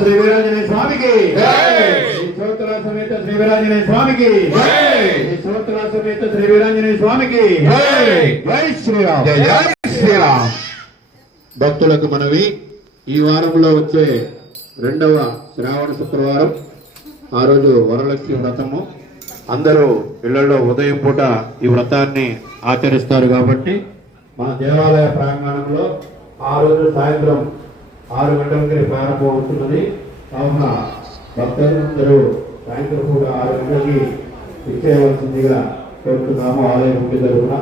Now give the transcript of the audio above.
శ్రీ వీరాంజనేయ స్వామికి స్తోత్ర సమేత శ్రీ వీరాంజనేయ స్వామికి స్తోత్ర సమేత శ్రీ వీరాంజనేయ స్వామికి జై శ్రీరామ్ జై శ్రీరామ్. భక్తులకు మనవి, ఈ వారంలో వచ్చే 2వ శ్రావణ శుక్రవారం, ఆ రోజు వరలక్ష్మి వ్రతము. అందరూ ఇళ్లలో ఉదయం పూట ఈ వ్రతాన్ని ఆచరిస్తారు కాబట్టి మన దేవాలయ ప్రాంగణంలో ఆ రోజు సాయంత్రం 6 గంటలకి ప్రారంభం అవుతున్నది. కావున భక్తులందరూ సాయంత్రం కూడా 6 గంటలకి ఇచ్చేయవలసిందిగా కోరుతున్నాము ఆలయం తరఫున.